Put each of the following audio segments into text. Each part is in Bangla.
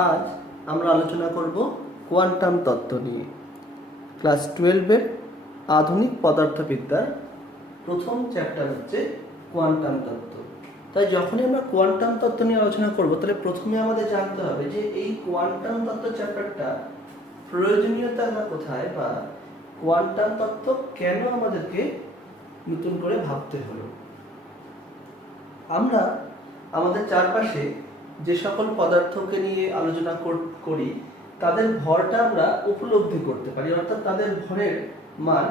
আজ আমরা আলোচনা করব কোয়ান্টাম তত্ত্ব নিয়ে। ক্লাস 12-এর আধুনিক পদার্থবিদ্যার প্রথম চ্যাপ্টার হচ্ছে কোয়ান্টাম তত্ত্ব। তাই যখনই আমরা কোয়ান্টাম তত্ত্ব নিয়ে আলোচনা করব, তাহলে প্রথমে আমাদের জানতে হবে যে এই কোয়ান্টাম তত্ত্ব চ্যাপ্টারটা প্রয়োজনীয়তা কোথায়, বা কোয়ান্টাম তত্ত্ব কেন আমাদেরকে নতুন করে ভাবতে হলো। আমরা আমাদের চারপাশে যে সকল পদার্থকে নিয়ে আলোচনা করি তাদের ভরটা আমরা উপলব্ধি করতে পারি, অর্থাৎ তাদের ভরের মান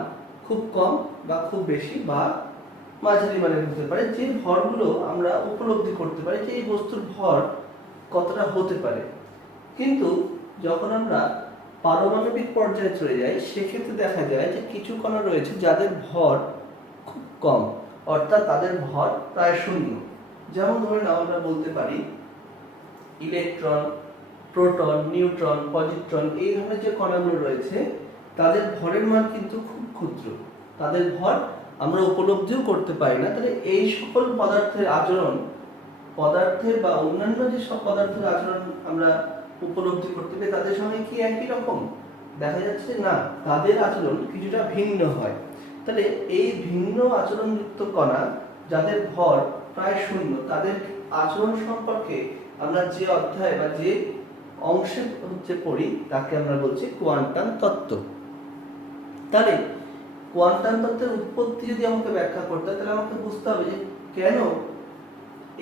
খুব কম বা খুব বেশি বা মাঝারি মানের হতে পারে। যে ভরগুলো আমরা উপলব্ধি করতে পারি যে এই বস্তুর ভর কতটা হতে পারে। কিন্তু যখন আমরা পারমাণবিক পর্যায়ে চলে যাই, সেক্ষেত্রে দেখা যায় যে কিছু কণা রয়েছে যাদের ভর খুব কম, অর্থাৎ তাদের ভর প্রায় শূন্য। যেমন ধরে নাও, আমরা বলতে পারি ইলেকট্রন, প্রোটন, নিউট্রন, পজিট্রন, এই ধরনের যে কণাগুলো রয়েছে তাদের ভরের মান কিন্তু খুব ক্ষুদ্র, তাদের ভর আমরা উপলব্ধিও করতে পারি না। তাহলে এই সকল পদার্থের আচরণ, পদার্থের বা অন্যান্য যে সব পদার্থের আচরণ আমরা উপলব্ধি করতে পারি, তাদের সঙ্গে কি একই রকম? দেখা যাচ্ছে না, তাদের আচরণ কিছুটা ভিন্ন হয়। তাহলে এই ভিন্ন আচরণযুক্ত কণা যাদের ভর প্রায় শূন্য, তাদের আচরণ সম্পর্কে আমরা যে অধ্যায় বা যে অংশে পড়ি তাকে আমরা বলছি কোয়ান্টাম তত্ত্ব। তাহলে কোয়ান্টাম তত্ত্বের উৎপত্তি যদি আমাকে ব্যাখ্যা করতে হয়, তাহলে আমাকে বুঝতে হবে যে কেন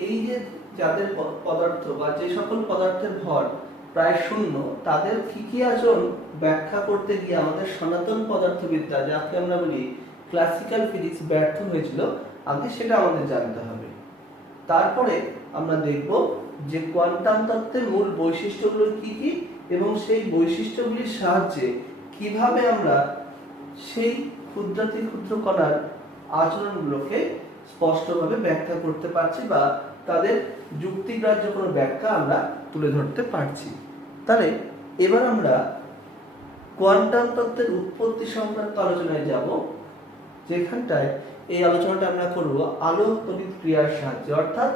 এই যে যাদের পদার্থ বা যে সকল পদার্থের ভর প্রায় শূন্য, তাদের কি আচরণ ব্যাখ্যা করতে গিয়ে আমাদের সনাতন পদার্থবিদ্যা, যাকে আমরা বলি ক্লাসিক্যাল ফিজিক্স, ব্যর্থ হয়েছিল। আগে সেটা আমাদের জানতে হবে। তারপরে আমরা দেখব যে কোয়ান্টাম তত্ত্বের মূল বৈশিষ্ট্যগুলো কি কি, এবং সেই বৈশিষ্ট্যগুলির সাহায্যে কিভাবে আমরা সেই ক্ষুদ্রাতি ক্ষুদ্র কণার আচরণগুলোকে স্পষ্টভাবে ব্যাখ্যা করতে পারছি, বা তাদের যুক্তিগ্রাহ্য কোনো ব্যাখ্যা আমরা তুলে ধরতে পারছি। তাহলে এবার আমরা কোয়ান্টাম তত্ত্বের উৎপত্তি সংক্রান্ত আলোচনায় যাব, যেখানটায় এই আলোচনাটা আমরা করব আলোক তড়িৎ ক্রিয়ার সাহায্যে। অর্থাৎ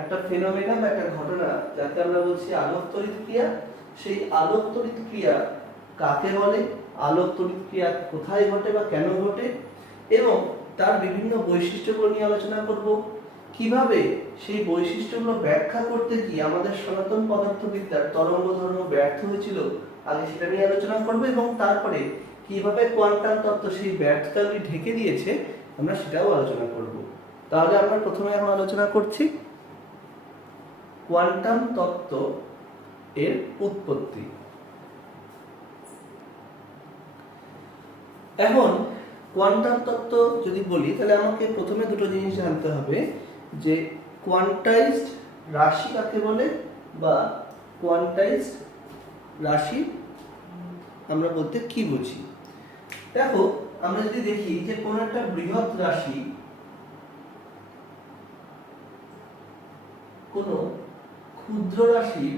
একটা ফেনোমেনা বা একটা ঘটনা যাকে আমরা বলছি আলোক তড়িৎ ক্রিয়া, সেই আলোক তড়িৎ ক্রিয়া কাকে বলে, আলোক তড়িৎ ক্রিয়া কোথায় ঘটে বা কেন ঘটে, এবং তার বিভিন্ন বৈশিষ্ট্যগুলো নিয়ে আলোচনা করব। কিভাবে সেই বৈশিষ্ট্যগুলো ব্যাখ্যা করতে গিয়ে আমাদের সনাতন পদার্থবিদ্যার তরঙ্গ ধর্ম ব্যর্থ হয়েছিল, আগে সেটা নিয়ে আলোচনা করব, এবং তারপরে কিভাবে কোয়ান্টাম তত্ত্ব সেই ব্যর্থতাগুলি ঢেকে দিয়েছে আমরা সেটাও আলোচনা করব। তাহলে আমরা প্রথমে এখন আলোচনা করছি কোয়ান্টাম তত্ত্ব এর উৎপত্তি। এখন কোয়ান্টাম তত্ত্ব যদি বলি, তাহলে আমাকে প্রথমে দুটো জিনিস জানতে হবে, যে কোয়ান্টাইজড রাশি কাকে বলে, বা কোয়ান্টাইজড রাশি আমরা বলতে কি বুঝি। দেখো, আমরা যদি দেখি যে কোন একটা বৃহৎ রাশি কোন ক্ষুদ্র রাশির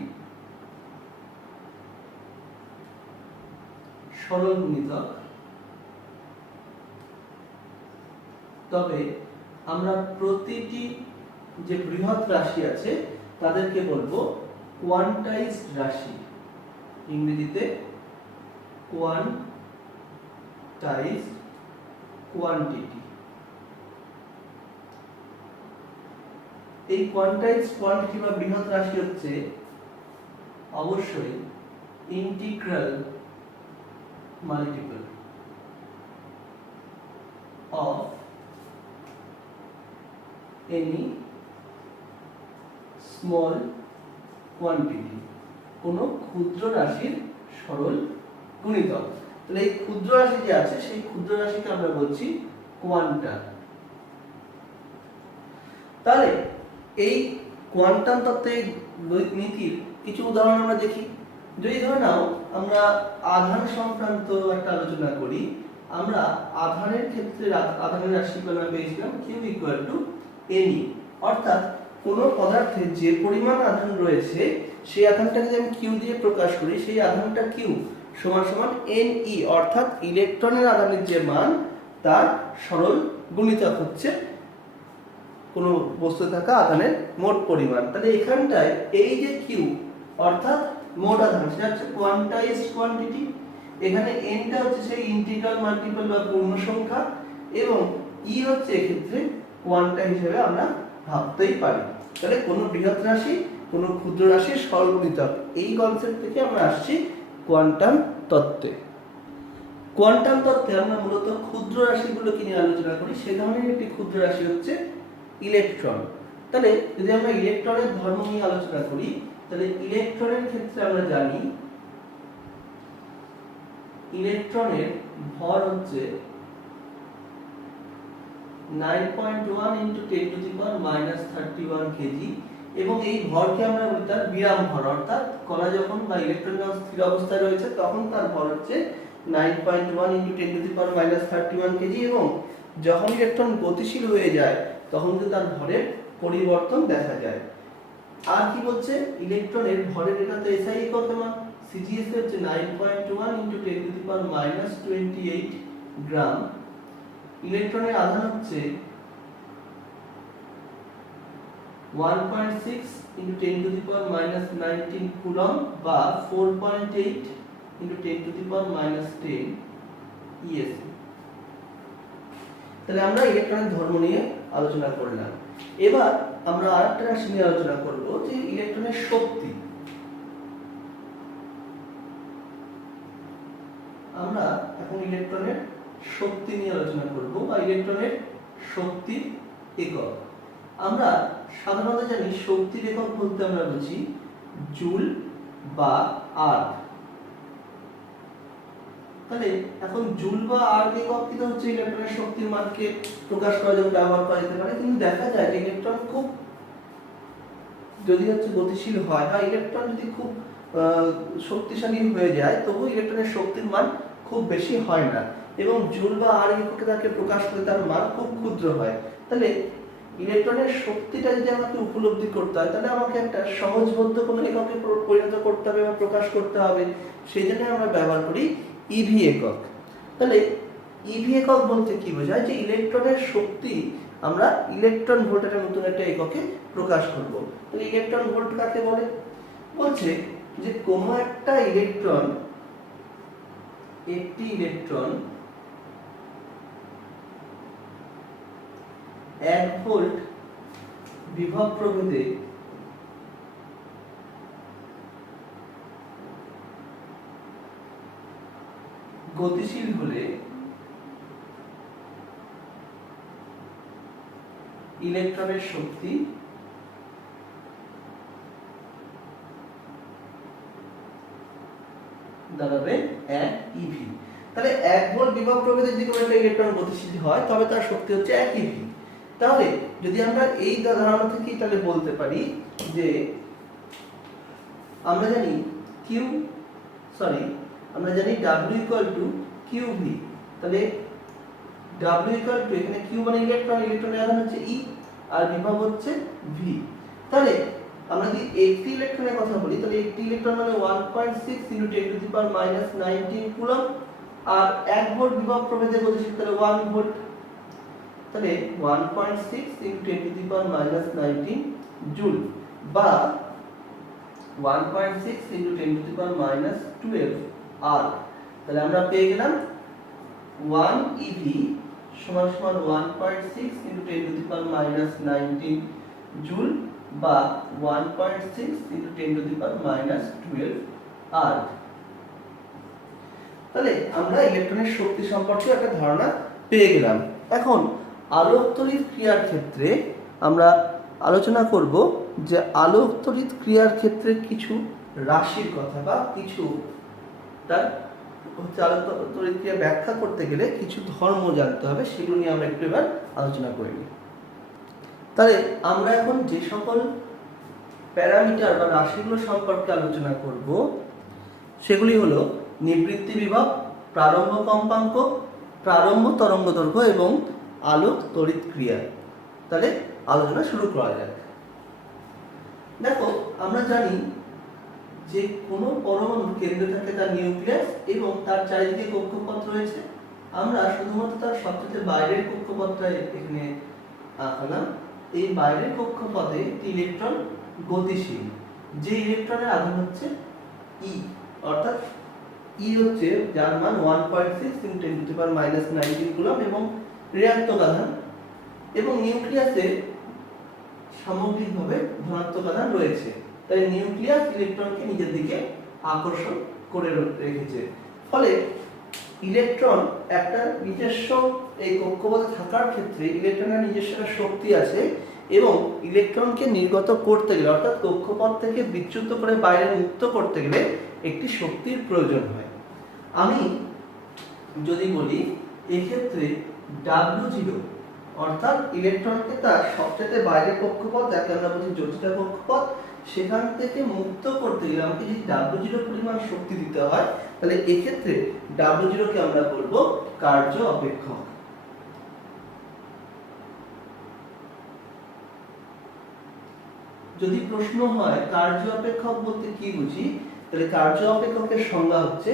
সরল গুণিতক, তবে আমরা প্রতিটি যে বৃহৎ রাশি আছে তাদেরকে বলবো কোয়ান্টাইজড রাশি, ইংরেজিতে কোয়ান্টাইজড কোয়ান্টিটি। এই কোয়ান্টাইজড কোয়ান্টিটি বা বৃহৎ রাশি হচ্ছে অবশ্যই integral multiple of any small quantity, কোনো ক্ষুদ্র রাশির সরল গুণিতক। তাহলে এই ক্ষুদ্র রাশি যে আছে সেই ক্ষুদ্র রাশিকে আমরা বলছি কোয়ান্টা। তাহলে এই কোয়ান্টাম তত্ত্বের নীতির কিছু উদাহরণ আমরা দেখি। যদি ধরে নাও আমরা আধান সংক্রান্ত একটা আলোচনা করি, আমরা আধানের ক্ষেত্রে আধানের রাশিকে আমরা পেয়েছিলাম Q = NE, অর্থাৎ কোন পদার্থে যে পরিমাণ আধান রয়েছে সেই আধানটাকে যদি আমি Q দিয়ে প্রকাশ করি, সেই আধানটা Q = NE, অর্থাৎ ইলেকট্রনের আধানের যে মান তার সরল গুণিতক হচ্ছে কোনো বস্তুতে থাকা আধানের মোট পরিমাণ। তাহলে এখানটায় এই যে Q অর্থাৎ মোট আধান, সেটা হচ্ছে কোয়ান্টাইজড কোয়ান্টিটি। এখানে n টা হচ্ছে সেই ইন্টিগ্রাল মাল্টিপল বা পূর্ণ সংখ্যা, এবং e হচ্ছে এক্ষেত্রে কোয়ান্টা হিসেবে আমরা ভাবতেই পারি। তাহলে কোনো বৃহৎ রাশি, কোনো ক্ষুদ্র রাশির সরলগুণিতক, এই কনসেপ্ট থেকে আমরা আসছি কোয়ান্টাম তত্ত্বে। কোয়ান্টাম তত্ত্বে আমরা মূলত ক্ষুদ্র রাশিগুলোকে নিয়ে আলোচনা করি। সে ধরনের একটি ক্ষুদ্র রাশি হচ্ছে ইলেকট্রন। তাহলে যদি আমরা ইলেকট্রনের ধর্ম নিয়ে আলোচনা করি, তাহলে ইলেকট্রনের ক্ষেত্রে আমরা জানি ইলেকট্রনের ভর হচ্ছে 9.1 × 10⁻³ কেজি, এবং এই ভরকে আমরা বলি তার বিরাম ভর, অর্থাৎ কণা যখন বা ইলেকট্রন যখন স্থির অবস্থায় রয়েছে তখন তার ভর হচ্ছে 9.1 × 10⁻³ কেজি, এবং যখন ইলেকট্রন গতিশীল হয়ে যায় তখন কিন্তু তার ভরের পরিবর্তন দেখা যায়। আর কি বলছে, ইলেকট্রনের ভরের এটা তো এসআই এককে মান, সিজিএস হচ্ছে 9.1 × 10⁻28 গ্রাম। ইলেকট্রনের আধান হচ্ছে 1.6 × 10⁻19 কুলম্ব বা 4.8 × 10⁻10 ইএসি। তাহলে আমরা ইলেকট্রনের ধর্ম নিয়ে আলোচনা করলাম। এবার আমরা আরেকটা রাশি নিয়ে আলোচনা করব, যে ইলেকট্রনের শক্তি। আমরা এখন ইলেকট্রনের শক্তি নিয়ে আলোচনা করব, বা ইলেকট্রনের শক্তির একক। আমরা সাধারণত জানি শক্তির একক বলতে আমরা বুঝি জুল বা আর্ক। তাহলে এখন জুল বা আর্ক একক কি হচ্ছে ইলেকট্রনের শক্তির মানকে প্রকাশ করার জন্য ব্যবহার করা যেতে পারে, কিন্তু দেখা যায় যে ইলেকট্রন খুব যদি হচ্ছে গতিশীল হয় বা ইলেকট্রন যদি খুব শক্তিশালী হয়ে যায়, তবু ইলেকট্রনের শক্তির মান খুব বেশি হয় না, এবং জুল বা আর্ক এককে তাকে প্রকাশ করে তার মান খুব ক্ষুদ্র হয়। তাহলে ইলেকট্রনের শক্তিটা যদি আমাকে উপলব্ধি করতে হয়, তাহলে আমাকে একটা সহজবোধ্য কোনো এককে পরিণত করতে হবে বা প্রকাশ করতে হবে। সেই জন্য আমরা ব্যবহার করি ইভি একক। তাহলে ইভি একক বলতে কি বোঝায়, যে ইলেকট্রনের শক্তি আমরা ইলেকট্রন ভোল্টের নতুন একটা এককে প্রকাশ করব। তাহলে ইলেকট্রন ভোল্ট কাকে বলে, বলছে যে কোনো একটা ইলেকট্রন, একটি ইলেকট্রন 1 ভোল্ট বিভব প্রভেদে গতিশীল হলে ইলেকট্রনের শক্তি দাঁড়াবে 1 ইভি। তাহলে 1 ভোল্ট বিভব প্রভেদে যদি কোনো একটা ইলেকট্রন গতিশীল হয় তবে তার শক্তি হচ্ছে 1 ইভি। তাহলে যদি আমরা এই ধারণা থেকে তাহলে বলতে পারি যে আমরা জানি আমরা জানি W = QV। তাহলে W = এখানে Q মানে ইলেকট্রন, ইলেকট্রনের আধান হচ্ছে E, আর বিভব হচ্ছে V। তাহলে আমরা যদি একটি ইলেকট্রনের কথা বলি, তাহলে একটি ইলেকট্রন মানে 1.6 × 10⁻19 কুলম্ব, আর 1 ভোল্ট বিভব প্রভেদে গতিশীল, তাহলে 1 ভোল্ট। তাহলে 1.6 × 10⁻19 জুল বা 1.6 × 10⁻12 আর্ক। তাহলে আমরা পেয়ে গেলাম 1 eV সমান 1.6 × 10⁻19 জুল বা 1.6 × 10⁻12 আর্ক। তাহলে আমরা ইলেকট্রনের শক্তি সম্পর্কে একটা ধারণা পেয়ে গেলাম। এখন আলোক তড়িৎ ক্রিয়ার ক্ষেত্রে আমরা আলোচনা করব যে আলোক তড়িৎ ক্রিয়ার ক্ষেত্রে কিছু রাশির কথা বা কিছু তার হচ্ছে আলোক তড়িৎ ক্রিয়া ব্যাখ্যা করতে গেলে কিছু ধর্ম জানতে হবে, সেগুলো নিয়ে আমরা একটু এবার আলোচনা করে নিই। তাহলে আমরা এখন যে সকল প্যারামিটার বা রাশিগুলো সম্পর্কে আলোচনা করব সেগুলি হলো নিবৃত্তি বিভব, প্রারম্ভ কম্পাঙ্ক, প্রারম্ভ তরঙ্গদৈর্ঘ্য এবং আলোক তড়িৎ ক্রিয়া। তাহলে আলোচনা শুরু করা যাক। দেখো, আমরা জানি যে কোনো পরমাণুর কেন্দ্রে থাকে তার নিউক্লিয়াস এবং তার চারিদিকে কক্ষপথ রয়েছে। আমরা শুধুমাত্র তার সবচেয়ে বাইরের কক্ষপথটা এখানে আঁকলাম। এই বাইরের কক্ষপথে একটি ইলেকট্রন গতিশীল, যে ইলেকট্রনের আধান হচ্ছে ই, অর্থাৎ ই হচ্ছে যার মান 1.6 × 10⁻⁻19 কুলম্ব এবং ঋণাত্মক আধান, এবং নিউক্লিয়াসে সামগ্রিকভাবে ধনাত্মক আধান রয়েছে। তাই নিউক্লিয়াস ইলেকট্রনকে নিজের দিকে আকর্ষণ করে রেখেছে। ফলে ইলেকট্রন একটা নিজস্ব এই কক্ষপথে থাকার ক্ষেত্রে ইলেকট্রনের নিজস্ব একটা শক্তি আছে, এবং ইলেকট্রনকে নির্গত করতে গেলে অর্থাৎ কক্ষপথ থেকে বিচ্যুত করে বাইরে মুক্ত করতে গেলে একটি শক্তির প্রয়োজন হয়। আমি যদি বলি এক্ষেত্রে W0 অর্থাৎ ইলেকট্রনকে তার সবচেয়ে বাইরের কক্ষপথ, যাকে আমরা বলি জটিল কক্ষপথ, সেখান থেকে মুক্ত করতে গেলে আমাকে যদি W0 পরিমাণ শক্তি দিতে হয়, তাহলে এক্ষেত্রে W0 কে আমরা বলবো কার্য অপেক্ষক। যদি প্রশ্ন হয় কার্য অপেক্ষক বলতে কি বুঝি, তাহলে কার্য অপেক্ষকের সংজ্ঞা হচ্ছে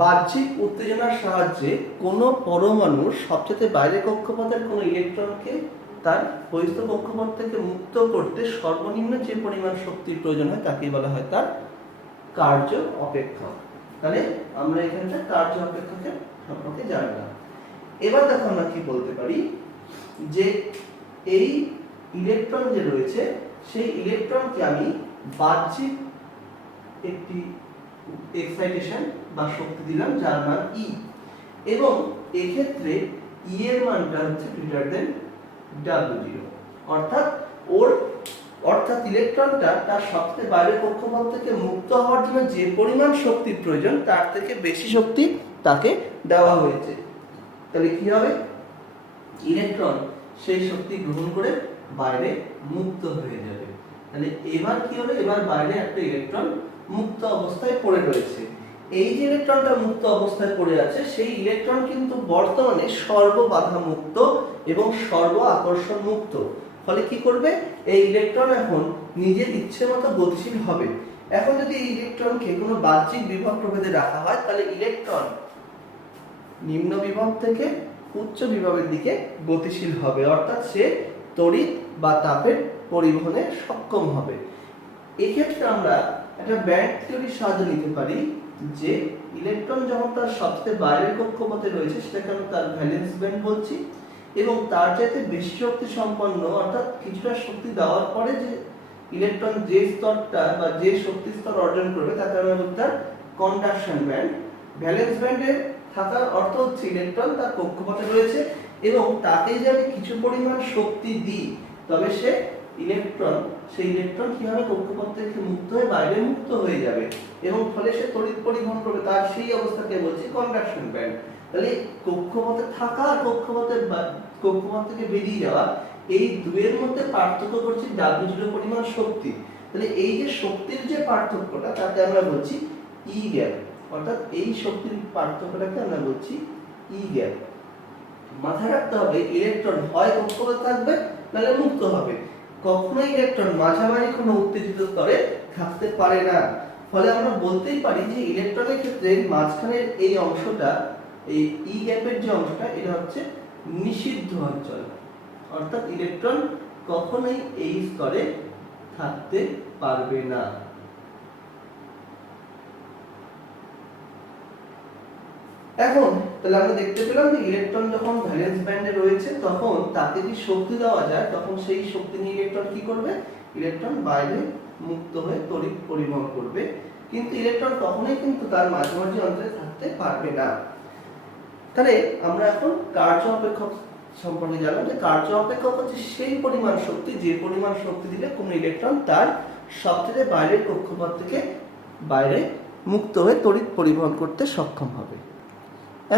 বাহ্যিক উত্তেজনার সাহায্যে কোনো পরমাণুর সবচেয়ে বাইরের কক্ষপথের কোনো ইলেকট্রনকে তার বহিস্থ কক্ষপথ থেকে মুক্ত করতে সর্বনিম্ন যে পরিমাণ শক্তির প্রয়োজন হয় তাকেই বলা হয় তার কার্য অপেক্ষক। তাহলে আমরা এখানটা কার্য অপেক্ষকের সম্পর্কে জানলাম। এবার দেখো আমরা কি বলতে পারি যে এই ইলেকট্রন যে রয়েছে সেই ইলেকট্রনকে আমি বাহ্যিক একটি এক্সাইটেশন বা শক্তি দিলাম যার মান ই, এবং এক্ষেত্রে ই এর মানটা হচ্ছে গ্রেটার দেন W0, অর্থাৎ ইলেকট্রনটা তার সবচেয়ে বাইরের কক্ষপথ থেকে মুক্ত হওয়ার জন্য যে পরিমাণ শক্তির প্রয়োজন তার থেকে বেশি শক্তি তাকে দেওয়া হয়েছে। তাহলে কি হবে, ইলেকট্রন সেই শক্তি গ্রহণ করে বাইরে মুক্ত হয়ে যাবে। তাহলে এবার কি হলো, এবার বাইরে একটা ইলেকট্রন মুক্ত অবস্থায় পড়ে রয়েছে। এই যে ইলেকট্রনটা মুক্ত অবস্থায় পড়ে আছে সেই ইলেকট্রন কিন্তু বর্তমানে সর্ববাধা মুক্ত এবং সর্ব আকর্ষণ মুক্ত। ফলে কি করবে, এই ইলেকট্রন এখন নিজের ইচ্ছে মতো গতিশীল হবে। এখন যদি এই ইলেকট্রনকে কোনো বাহ্যিক বিভব প্রভেদে রাখা হয় তাহলে ইলেকট্রন নিম্ন বিভব থেকে উচ্চ বিভবের দিকে গতিশীল হবে, অর্থাৎ সে তড়িৎ বা তাপের পরিবহনে সক্ষম হবে। এক্ষেত্রে আমরা একটা ব্যান্ড থিওরির সাহায্য নিতে পারি যে ইলেকট্রন যখন তার সবচেয়ে বাইরের কক্ষপথে রয়েছে সেটাকে আমরা তার ভ্যালেন্স ব্যান্ড বলছি, এবং তার চাইতে বেশি শক্তি সম্পন্ন অর্থাৎ কিছুটা শক্তি দেওয়ার পরে যে ইলেকট্রন যে স্তরটা বা যে শক্তি স্তর অর্জন করবে তাকে আমরা বলি তার কন্ডাকশন ব্যান্ড। ভ্যালেন্স ব্যান্ডে থাকার অর্থ হচ্ছে ইলেকট্রন তার কক্ষপথে রয়েছে এবং তাকে যে আমি কিছু পরিমাণ শক্তি দিই তবে সেই ইলেকট্রন কিভাবে কক্ষপথ থেকে মুক্ত হয়ে বাইরে মুক্ত হয়ে যাবে এবং ফলে সে তড়িৎ পরিবহন করবে, তার সেই অবস্থাকে বলছি কন্ডাকশন ব্যান্ড। তাহলে কক্ষপথে থাকা আর কক্ষপথ থেকে বেরিয়ে যাওয়া এই দুয়ের মধ্যে পার্থক্য করছি W0 পরিমাণ শক্তি। তাহলে এই যে শক্তির যে পার্থক্যটা তাকে আমরা বলছি ই গ্যাপ, অর্থাৎ এই শক্তির পার্থক্যটাকে আমরা বলছি ই গ্যাপ। মাথায় রাখতে হবে ইলেকট্রন হয় কক্ষপথে থাকবে নাহলে মুক্ত হবে, কখনোই ইলেকট্রন মাঝামাঝি কোনো উত্তেজিত স্তরে থাকতে পারে না। ফলে আমরা বলতেই পারি যে ইলেকট্রনের ক্ষেত্রে মাঝখানের এই অংশটা, এই ই গ্যাপের যে অংশটা, এটা হচ্ছে নিষিদ্ধ অঞ্চল, অর্থাৎ ইলেকট্রন কখনোই এই স্তরে থাকতে পারবে না। এখন তাহলে আমরা দেখতে পেলাম যে ইলেকট্রন যখন ভ্যালেন্স ব্যান্ডে রয়েছে তখন তাকে যে শক্তি দেওয়া যায় তখন সেই শক্তি নিয়ে ইলেকট্রন কি করবে, ইলেকট্রন বাইরে মুক্ত হয়ে তড়িৎ পরিবহন করবে, কিন্তু ইলেকট্রন কখনোই কিন্তু তার মাঝামাঝি অঞ্চলে থাকতে পারবে না। তাহলে আমরা এখন কার্য অপেক্ষক সম্পর্কে জানলাম যে কার্য অপেক্ষক হচ্ছে সেই পরিমাণ শক্তি যে পরিমাণ শক্তি দিলে কোনো ইলেকট্রন তার সবচেয়ে বাইরের কক্ষপথ থেকে বাইরে মুক্ত হয়ে তড়িৎ পরিবহন করতে সক্ষম হবে।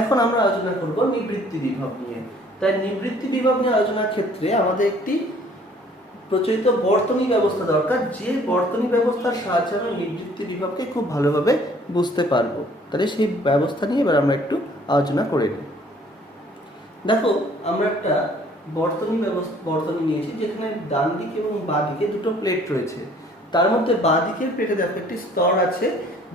এখন আমরা আলোচনা করব নিবৃত্তি বিভব নিয়ে। তাই নিবৃত্তি বিভব নিয়ে আলোচনার ক্ষেত্রে আমাদের একটি প্রচলিত বর্তনী ব্যবস্থা দরকার, যে বর্তনী ব্যবস্থার সাহায্যে আমরা নিবৃত্তি বিভবকে খুব ভালোভাবে বুঝতে পারবো। তাহলে সেই ব্যবস্থা নিয়ে এবার আমরা একটু আলোচনা করে নিই। দেখো আমরা একটা বর্তনী নিয়েছি যেখানে ডান দিক এবং বাঁ দিকে দুটো প্লেট রয়েছে। তার মধ্যে বাঁ দিকের প্লেটে দেখো একটি স্তর আছে,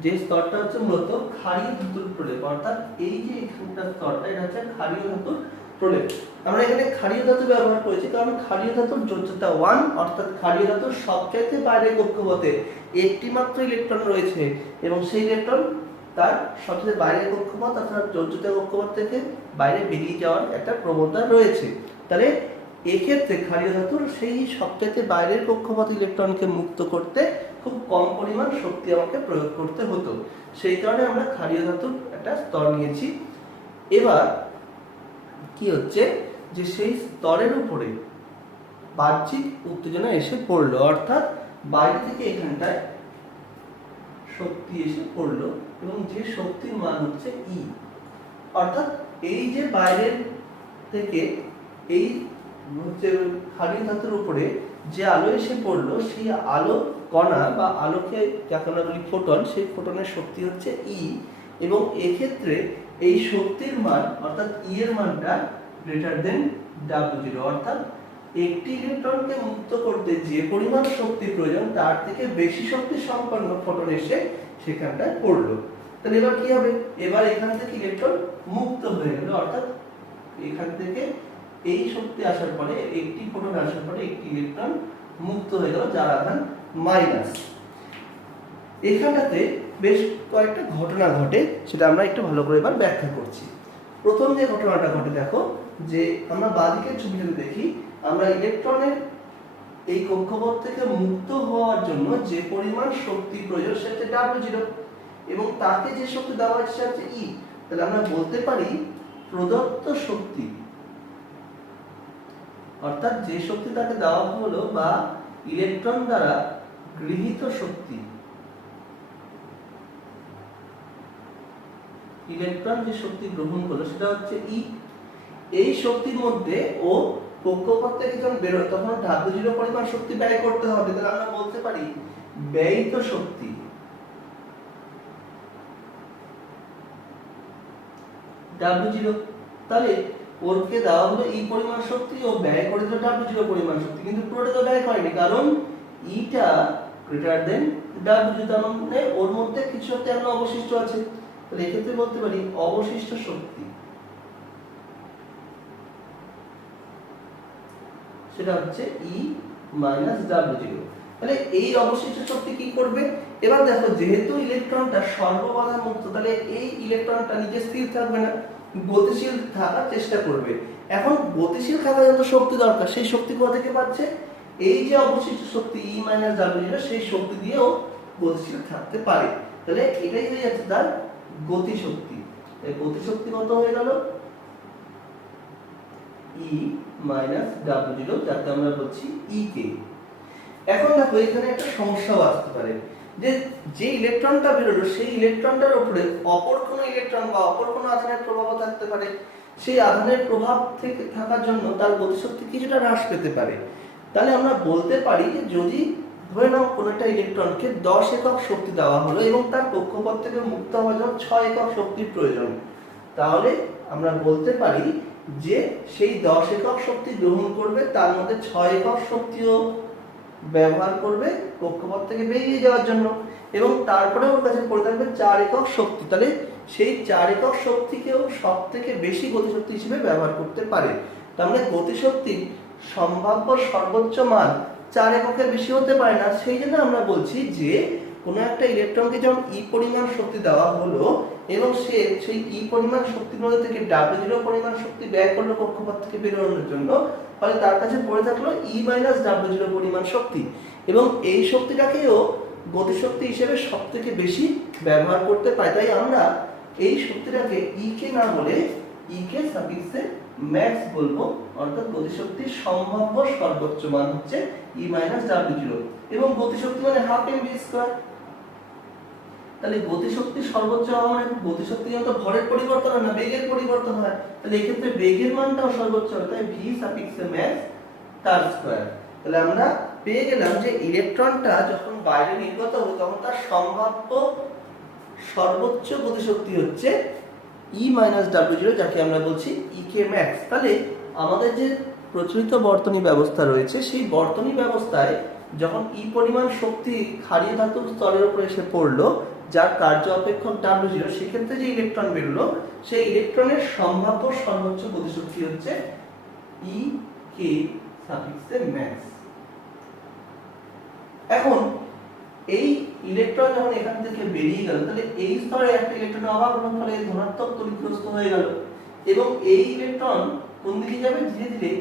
যে স্তরটা হচ্ছে মূলত ক্ষারীয় ধাতুর প্রলেপ, অর্থাৎ এই যে এখানকার স্তরটা এটা হচ্ছে ক্ষারীয় ধাতুর প্রলেপ। আমরা এখানে ক্ষারীয় ধাতু ব্যবহার করেছি কারণ ক্ষারীয় ধাতুর যোজ্যতা 1, অর্থাৎ ক্ষারীয় ধাতুর সবচাইতে বাইরের কক্ষপথে একটি মাত্র ইলেকট্রন রয়েছে এবং সেই ইলেকট্রন তার সবচেয়ে বাইরের কক্ষপথ অর্থাৎ যোজ্যতা কক্ষপথ থেকে বাইরে বেরিয়ে যাওয়ার একটা প্রবণতা রয়েছে। তাহলে এক্ষেত্রে ক্ষারীয় ধাতুর সেই সবচাইতে বাইরের কক্ষপথ ইলেকট্রনকে মুক্ত করতে খুব কম পরিমাণ শক্তি আমাকে প্রয়োগ করতে হতো, সেই কারণে আমরা ক্ষারীয় ধাতুর একটা স্তর নিয়েছি। এবার কি হচ্ছে যে সেই স্তরের উপরে বাহ্যিক উত্তেজনা এসে পড়লো, অর্থাৎ বাইরে থেকে এখানটায় শক্তি এসে পড়লো এবং যে শক্তির মান হচ্ছে ই, অর্থাৎ এই যে বাইরের থেকে এই হচ্ছে ক্ষারীয় ধাতুর উপরে যে আলো এসে পড়লো সেই আলো কণা বা আলোকে যাকে আমরা বলি ফোটন, সেই ফোটনের শক্তি হচ্ছে ই এবং এক্ষেত্রে এই শক্তির মান অর্থাৎ ই এর মানটা গ্রেটার দেন W0, অর্থাৎ একটি ইলেকট্রনকে মুক্ত করতে যে পরিমাণ শক্তি প্রয়োজন তার থেকে বেশি শক্তি সম্পন্ন ফোটন এসে সেখানটায় পড়লো। তাহলে এবার কি হবে, এবার এখান থেকে ইলেকট্রন মুক্ত হয়ে গেল, অর্থাৎ এখান থেকে এই শক্তি আসার পরে একটি ফোটন আসার পরে একটি ইলেকট্রন মুক্ত হয়ে গেল যার আধান মাইনাস। এখানটাতে বেশ কয়েকটা ঘটনা ঘটে, সেটা আমরা একটু ভালো করে এবার ব্যাখ্যা করছি। প্রথম যে ঘটনাটা ঘটে দেখো, যে আমরা বাঁদিকের ছবিটাতে দেখি আমরা ইলেকট্রনের এই কক্ষপথ থেকে মুক্ত হওয়ার জন্য যে পরিমাণ শক্তি প্রয়োজন সেটা হচ্ছে W0 এবং তাকে যে শক্তি দেওয়া হচ্ছে সেটা হচ্ছে ই। তাহলে আমরা বলতে পারি প্রদত্ত শক্তি অর্থাৎ যে শক্তি তাকে দেওয়া হলো বা ইলেকট্রন দ্বারা গৃহীত শক্তি, ইলেকট্রন যে শক্তি গ্রহণ করলো সেটা হচ্ছে ই। এই শক্তির মধ্যে ও কক্ষপথ থেকে যখন বেরোয় তখন W0 পরিমাণ শক্তি ব্যয় করতে হবে। তাহলে আমরা বলতে পারি ব্যয়িত শক্তি W0। তাহলে ওরকে দেওয়া হলো ই পরিমাণ শক্তি ও ব্যয় করে দিল W0 পরিমাণ শক্তি, কিন্তু পুরোটা তো ব্যয় করেনি কারণ ইটা গ্রেটার দেন W0, তার মানে ওর মধ্যে কিছু একটা এখনো অবশিষ্ট আছে। তাহলে এক্ষেত্রে বলতে পারি অবশিষ্ট শক্তি সেটা হচ্ছে ই মাইনাস W0। তাহলে এই অবশিষ্ট শক্তি কি করবে, এবার দেখো যেহেতু ইলেকট্রনটা সর্ববাধা মুক্ত তাহলে এই ইলেকট্রনটা নিজে স্থির থাকবে না, গতিশীল থাকার চেষ্টা করবে। এখন গতিশীল থাকার যত শক্তি দরকার সেই শক্তি কোথা থেকে পাচ্ছে, এই যে অবশিষ্ট শক্তি ই মাইনাস W0 সেই শক্তি দিয়েও গতিশীল থাকতে পারে। তাহলে এটাই হয়ে যাচ্ছে তার গতিশক্তি। এই গতিশক্তি কত হয়ে গেল ই মাইনাস W0, যাকে আমরা বলছি ই কে। এখন দেখো এখানে একটা সমস্যা আসতে পারে যে যে ইলেকট্রনটা বেরোলো সেই ইলেকট্রনটার উপরে অপর কোনো ইলেকট্রন বা অপর কোনো আধানের প্রভাব থাকতে পারে, সেই আধানের প্রভাব থেকে থাকার জন্য তার গতিশক্তি কিছুটা হ্রাস পেতে পারে। তাহলে আমরা বলতে পারি যে যদি ধরে নাও কোনো একটা ইলেকট্রনকে 10 একক শক্তি দেওয়া হলো এবং তার কক্ষপথ থেকে মুক্ত হওয়ার জন্য 6 একক শক্তির প্রয়োজন, তাহলে আমরা বলতে পারি যে সেই 10 একক শক্তি গ্রহণ করবে, তার মধ্যে 6 একক শক্তিও ব্যবহার করবে কক্ষপথ থেকে বেরিয়ে যাওয়ার জন্য এবং তারপরে ওর কাছে পড়ে থাকবে 4 একক শক্তি। তাহলে সেই 4 একক শক্তিকেও সব থেকে বেশি গতিশক্তি হিসেবে ব্যবহার করতে পারে। তার মানে গতিশক্তির সম্ভাব্য সর্বোচ্চ মান 4 এককের বেশি হতে পারে না। সেই জন্য আমরা বলছি যে কোনো একটা ইলেকট্রনকে যখন ই পরিমাণ শক্তি দেওয়া হলো এবং সে সেই ই পরিমাণ শক্তির মধ্যে থেকে W0 পরিমাণ শক্তি ব্যয় করলো কক্ষপথ থেকে বেরোনোর জন্য, ফলে তার কাছে পড়ে থাকলো ই মাইনাস W0 পরিমাণ শক্তি এবং এই শক্তিটাকেও গতিশক্তি হিসেবে সব থেকে বেশি ব্যবহার করতে পারি। তাই আমরা এই শক্তিটাকে ই কে না বলে ই কে সাফিক্সে ম্যাক্স বলবো, অর্থাৎ গতিশক্তির সম্ভাব্য সর্বোচ্চ মান হচ্ছে ই মাইনাস W0 এবং গতিশক্তি মানে হাফ এম ভি স্কয়ার। তাহলে গতিশক্তির সর্বোচ্চ হওয়া মানে গতিশক্তি যত ভরের পরিবর্তন হয় না, বেগের পরিবর্তন হয়, তাহলে এই ক্ষেত্রে বেগের মানটাও সর্বোচ্চ হবে, তাই ভি সাফিক্সে ম্যাক্স তার স্কয়ার। তাহলে আমরা পেয়ে গেলাম যে ইলেকট্রনটা যখন বাইরে নির্গত হবে তখন তার সম্ভাব্য সর্বোচ্চ গতিশক্তি হচ্ছে ই মাইনাস W0, যাকে আমরা বলছি ই কে ম্যাক্স। তাহলে আমাদের যে প্রচলিত বর্তনী ব্যবস্থা রয়েছে সেই বর্তনী ব্যবস্থায় যখন ই পরিমাণ শক্তি ক্ষারীয় ধাতুর স্তরের উপরে এসে পড়লো, যার কার্য অপেক্ষক W0, সেক্ষেত্রে যে ইলেকট্রন বেরোলো সেই ইলেকট্রনের সম্ভাব্য সর্বোচ্চ গতিশক্তি হচ্ছে ই কে সাফিক্সে ম্যাক্স। এখন এই ইলেকট্রন যখন এখান থেকে বেরিয়ে গেল, তাহলে এই স্তরে একটা ইলেকট্রন অভাব হওয়ার ফলে ধনাত্মক তড়িৎগ্রস্ত হয়ে গেল, এবং এই ইলেকট্রন কোন দিকে যাবে? ধীরে ধীরে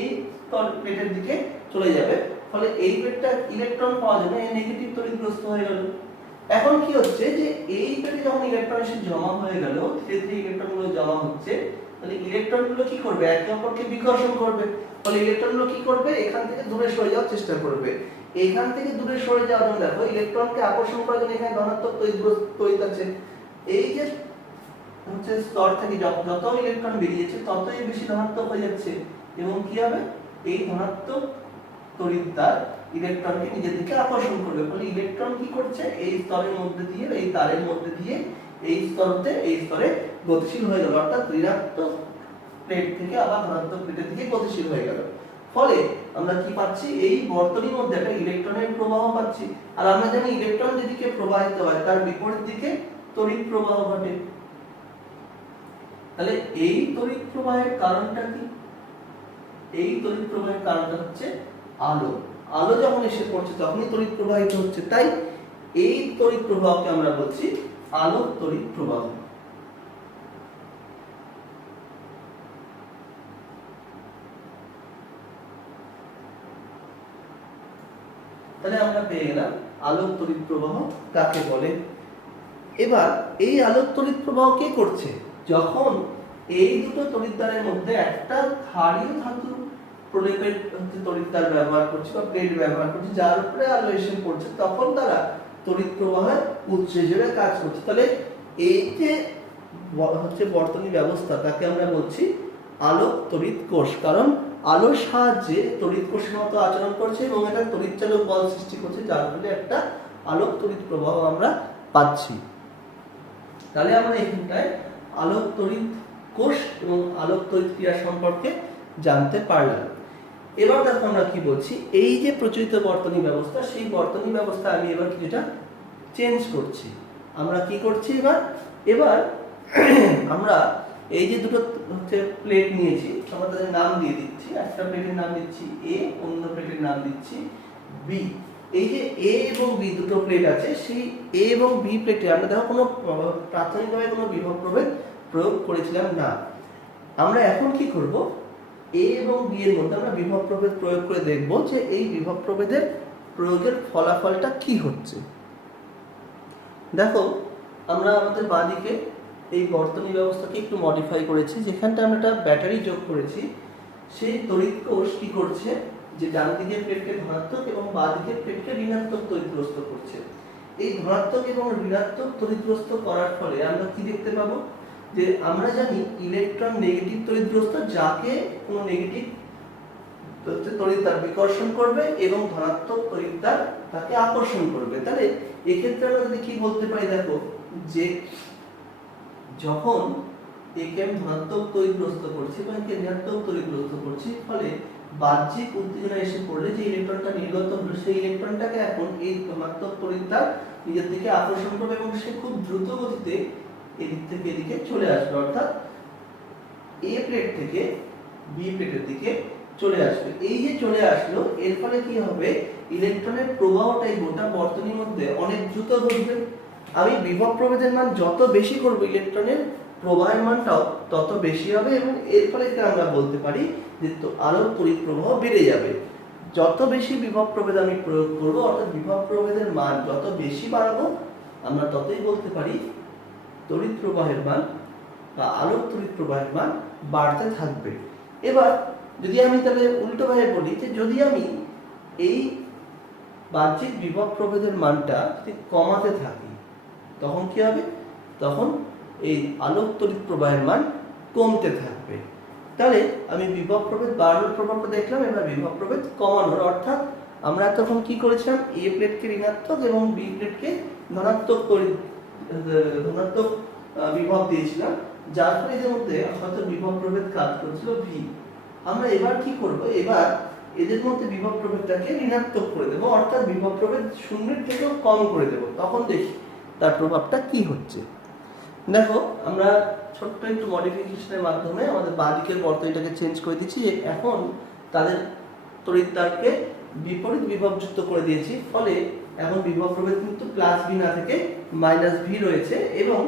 এই স্তর প্লেটের দিকে চলে যাবে, ফলে এই প্লেটটা ইলেকট্রন পাওয়া যাবে, এই নেগেটিভ তড়িৎগ্রস্ত হয়ে গেল। এখন কি হচ্ছে যে এই প্লেটে যখন ইলেকট্রন এসে জমা হয়ে গেল, ধীরে ধীরে ইলেকট্রনগুলো জমা হচ্ছে, তাহলে ইলেকট্রনগুলো কি করবে? একে অপরকে বিকর্ষণ করবে, ফলে ইলেকট্রনগুলো কি করবে? এখান থেকে দূরে সরে যাওয়ার চেষ্টা করবে। এখান থেকে দূরে সরে যাওয়ার জন্য দেখো ইলেকট্রনকে আকর্ষণ করার জন্য এখানে ধনাত্মক তড়িৎ আছে। এই যে হচ্ছে স্তর থেকে যত ইলেকট্রন বেরিয়েছে ততই বেশি ধনাত্মক হয়ে যাচ্ছে, এবং কি হবে? এই ধনাত্মক তড়িৎদ্বার ইলেকট্রনকে নিজের দিকে আকর্ষণ করবে, ফলে ইলেকট্রন কি করছে? এই স্তরের মধ্যে দিয়ে, এই তারের মধ্যে দিয়ে এই স্তরে গতিশীল হয়ে গেল, অর্থাৎ ঋণাত্মক প্লেট থেকে আবার ধনাত্মক প্লেটের দিকে গতিশীল হয়ে গেল। ফলে আমরা কি পাচ্ছি? এই বর্তনীর মধ্যে একটা ইলেকট্রনের প্রবাহ পাচ্ছি, আর আমরা জানি ইলেকট্রন যেদিকে প্রবাহিত হয় তার বিপরীত দিকে তড়িৎ প্রবাহ ঘটে। তাহলে এই তড়িৎ প্রবাহের কারণটা কি? এই তড়িৎ প্রবাহের কারণটা হচ্ছে আলো। আলো যখন এসে পড়ছে তখনই তড়িৎ প্রবাহিত হচ্ছে, তাই এই তড়িৎ প্রবাহকে আমরা বলছি আলোক তড়িৎ প্রবাহ। তাহলে আমরা পেয়ে গেলাম আলোক তড়িৎ প্রবাহ কাকে বলে। এবার এই আলোক তড়িৎ প্রবাহ কে করছে? যখন এই দুটো তড়িৎদ্বারের মধ্যে একটা ক্ষারীয় ধাতুর প্রলেপের তড়িৎদ্বার ব্যবহার করছে বা প্লেট ব্যবহার করছে, যার উপরে আলো এসে পড়ছে, তখন তারা তড়িৎ প্রবাহের উৎস হিসেবে কাজ করছে। তাহলে এই যে হচ্ছে বর্তনী ব্যবস্থা, তাকে আমরা বলছি আলোক তড়িৎ কোষ, কারণ আলোর সাহায্যে তড়িৎ কোষের মতো আচরণ করছে এবং এটা তড়িৎচালক বল সৃষ্টি করছে, যার ফলে একটা আলোক তড়িৎ প্রবাহ আমরা পাচ্ছি। তাহলে আমরা এখানটায় আলোক তড়িৎ কোষ এবং আলোক তড়িৎ ক্রিয়া সম্পর্কে জানতে পারলাম। এবার দেখো আমরা কি বলছি, এই যে প্রচলিত বর্তনী ব্যবস্থা, সেই বর্তনী ব্যবস্থা আমি এবার কিছুটা চেঞ্জ করছি। আমরা কি করছি এবার আমরা এই যে দুটো হচ্ছে প্লেট নিয়েছি, আমরা তাদের নাম দিয়ে দিচ্ছি। একটা প্লেটের নাম দিচ্ছি এ, অন্য প্লেটের নাম দিচ্ছি বি। এই যে এ এবং বি দুটো প্লেট আছে, সেই এ এবং বি প্লেটে আমরা দেখো কোনো প্রাথমিকভাবে কোনো বিভব প্রভেদ প্রয়োগ করেছিলাম না। আমরা এখন কি করব? এ এবং বি এর মধ্যে আমরা বিভব প্রভেদ প্রয়োগ করে দেখব যে এই বিভব প্রভেদের প্রয়োগের ফলাফলটা কি হচ্ছে। দেখো আমরা আমাদের বাঁদিকে এই বর্তনী ব্যবস্থাকে একটু মডিফাই করেছি, যেখানটা আমরা একটা ব্যাটারি যোগ করেছি। সেই তড়িৎ কোষ কি করছে? যে ডান দিকের প্লেটকে ধনাত্মক এবং বাঁ দিকের প্লেটকে ঋণাত্মক তড়িৎগ্রস্ত করছে। এই ধনাত্মক এবং ঋণাত্মক তড়িৎগ্রস্ত করার ফলে আমরা কি দেখতে পাবো? যে আমরা জানি ইলেকট্রন নেগেটিভ তড়িৎগ্রস্ত, যাকে কোনো নেগেটিভ তড়িৎদ্বার বিকর্ষণ করবে এবং ধনাত্মক তড়িৎদ্বার তাকে আকর্ষণ করবে। তাহলে এক্ষেত্রে আমরা যদি কি বলতে পারি, দেখো যে যখন একে আমি ধনাত্মক তড়িৎগ্রস্ত করছি বা একে ঋণাত্মক তড়িৎগ্রস্ত করছি, ফলে বাহ্যিক উত্তেজনা এসে পড়লে যে ইলেকট্রনটা নির্গত হলো, সেই ইলেকট্রনটাকে এখন এই ধনাত্মক তড়িৎদ্বার নিজের দিকে আকর্ষণ করবে এবং সে খুব দ্রুত গতিতে এদিক থেকে এদিকে চলে আসবে, অর্থাৎ এ প্লেট থেকে বি প্লেটের দিকে চলে আসবে। এই যে চলে আসলো, এর ফলে কি হবে? ইলেকট্রনের প্রবাহটাই গোটা বর্তনীর মধ্যে অনেক দ্রুত ঘটবে। আমি বিভব প্রভেদের মান যত বেশি করব, ইলেকট্রনের প্রবাহের মানটাও তত বেশি হবে, এবং এর ফলে আমরা বলতে পারি যে আলোক তড়িৎ প্রবাহ বেড়ে যাবে। যত বেশি বিভব প্রভেদ আমি প্রয়োগ করব, অর্থাৎ বিভব প্রভেদের মান যত বেশি বাড়াবো, আমরা ততই বলতে পারি তড়িৎ প্রবাহের মান বা আলোক তড়িৎ প্রবাহের মান বাড়তে থাকবে। এবার যদি আমি তাহলে উল্টোভাবে বলি, যে যদি আমি এই বাহ্যিক বিভব প্রভেদের মানটা যদি কমাতে থাকি, তখন কি হবে? তখন এই আলোক তড়িৎ প্রবাহের মান কমতে থাকবে। তাহলে আমি বিভব প্রভেদ বাড়ানোর প্রভাবটা দেখলাম, এবার বিভব প্রভেদ কমানোর, অর্থাৎ আমরা তখন কি করেছিলাম? এ প্লেটকে ঋণাত্মক এবং বি প্লেটকে ধনাত্মক বিভব দিয়েছিলাম, যার ফলে এর মধ্যে হয়তো বিভব প্রভেদ কাজ করছিল ভি। আমরা এবার কি করব? এবার এদের মধ্যে বিভব প্রভেদটাকে ঋণাত্মক করে দেবো, অর্থাৎ বিভব প্রভেদ শূন্যের থেকেও কম করে দেবো। তখন দেখি তার প্রভাবটা কি হচ্ছে। দেখো আমরা ছোট্ট একটু মডিফিকেশনের মাধ্যমে আমাদের বাঁদিকের বর্তনীটাকে চেঞ্জ করে দিচ্ছি। এখন তাদের তড়িৎদ্বারকে বিপরীত বিভবযুক্ত করে দিয়েছি, ফলে এখন বিভব প্রভেদ কিন্তু প্লাস ভি না থেকে মাইনাস ভি রয়েছে এবং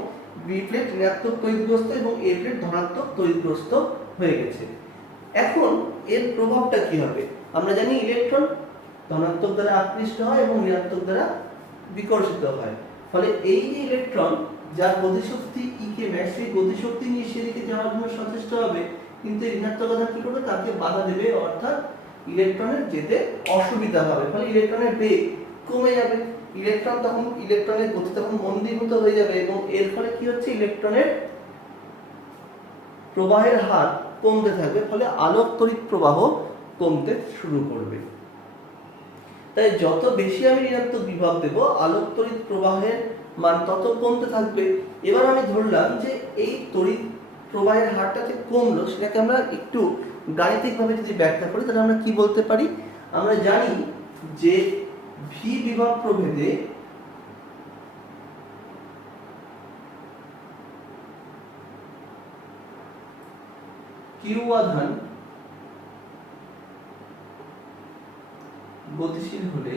বি প্লেট ঋণাত্মক তড়িৎগ্রস্ত এবং এ প্লেট ধনাত্মক তড়িৎগ্রস্ত হয়ে গেছে। এখন এর প্রভাবটা কি হবে? আমরা জানি ইলেকট্রন ধনাত্মক দ্বারা আকৃষ্ট হয় এবং ঋণাত্মক দ্বারা বিকর্ষিত হয়, ফলে এই যে ইলেকট্রন যার গতিশক্তি ইকে ম্যাক্স, সেই গতিশক্তি নিয়ে সেদিকে যাওয়ার জন্য সচেষ্ট হবে, কিন্তু ঋণাত্মক আধান কি করবে? তাকে বাধা দেবে, অর্থাৎ ইলেকট্রনের যেতে অসুবিধা হবে, ফলে ইলেকট্রনের বেগ কমে যাবে। ইলেকট্রন তখন ইলেকট্রনের গতি তখন মন্দীভূত হয়ে যাবে এবং এর ফলে কি হচ্ছে? ইলেকট্রনের প্রবাহের হার কমতে থাকবে, ফলে আলোক তড়িৎ প্রবাহ কমতে শুরু করবে। তাই যত বেশি আমি ঋণাত্মক বিভব দেব, আলোক তড়িৎ প্রবাহের মান তত কমতে থাকবে। এবার আমি ধরলাম যে এই তড়িৎ প্রবাহের হারটা যে কমলো, সেটাকে আমরা একটু গাণিতিকভাবে যদি ব্যাখ্যা করি, তাহলে আমরা কি বলতে পারি? আমরা জানি যে ভি বিভব প্রভেদে কিউ আধান গতিশীল হলে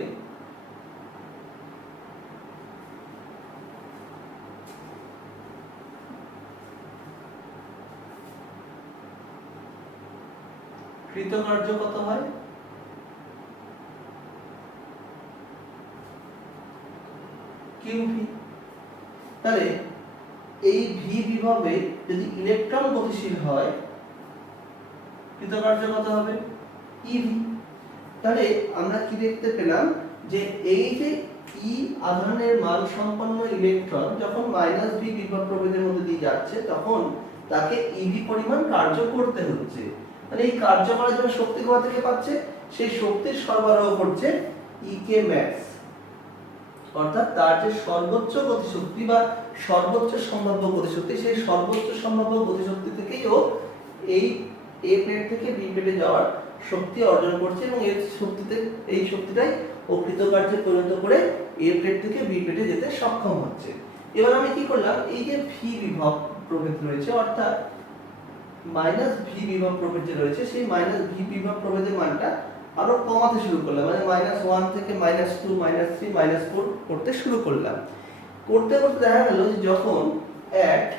কৃতকার্য কত হয়? কিউভি। তাহলে এই ভি বিভবে যদি ইলেকট্রন গতিশীল হয়, কৃতকার্য কত হবে? ইভি। তাহলে আমরা কি দেখতে পেলাম যে এই যে ই আধানের মান সম্পন্ন ইলেকট্রন যখন মাইনাস ভি বিভব প্রভেদের মধ্যে দিয়ে যাচ্ছে, তখন তাকে ইভি পরিমাণ কার্য করতে হচ্ছে। মানে এই কার্য করার জন্য শক্তি কোথা থেকে পাচ্ছে? সেই শক্তির সরবরাহ করছে ইকে ম্যাক্স, অর্থাৎ তার যে সর্বোচ্চ গতিশক্তি বা সর্বোচ্চ সম্ভাব্য গতিশক্তি, সেই সর্বোচ্চ সম্ভাব্য গতিশক্তি থেকেই ও এই এ প্লেট থেকে বি প্লেটে যাওয়ার শক্তি অর্জন করছে এবং এই শক্তিটাই ও কৃতকার্যে পরিণত করে এ প্লেট থেকে বি প্লেটে যেতে সক্ষম হচ্ছে। এবার আমি কি করলাম? এই যে ভি বিভব প্রভেদ রয়েছে, অর্থাৎ মাইনাস ভি বিভব প্রভেদ যে রয়েছে, সেই মাইনাস ভি বিভব প্রভেদের মানটা আরো কমাতে শুরু করলাম, মানে -1 থেকে -2 -3 -4 করতে শুরু করলাম। করতে করতে দেখা গেল যে যখন at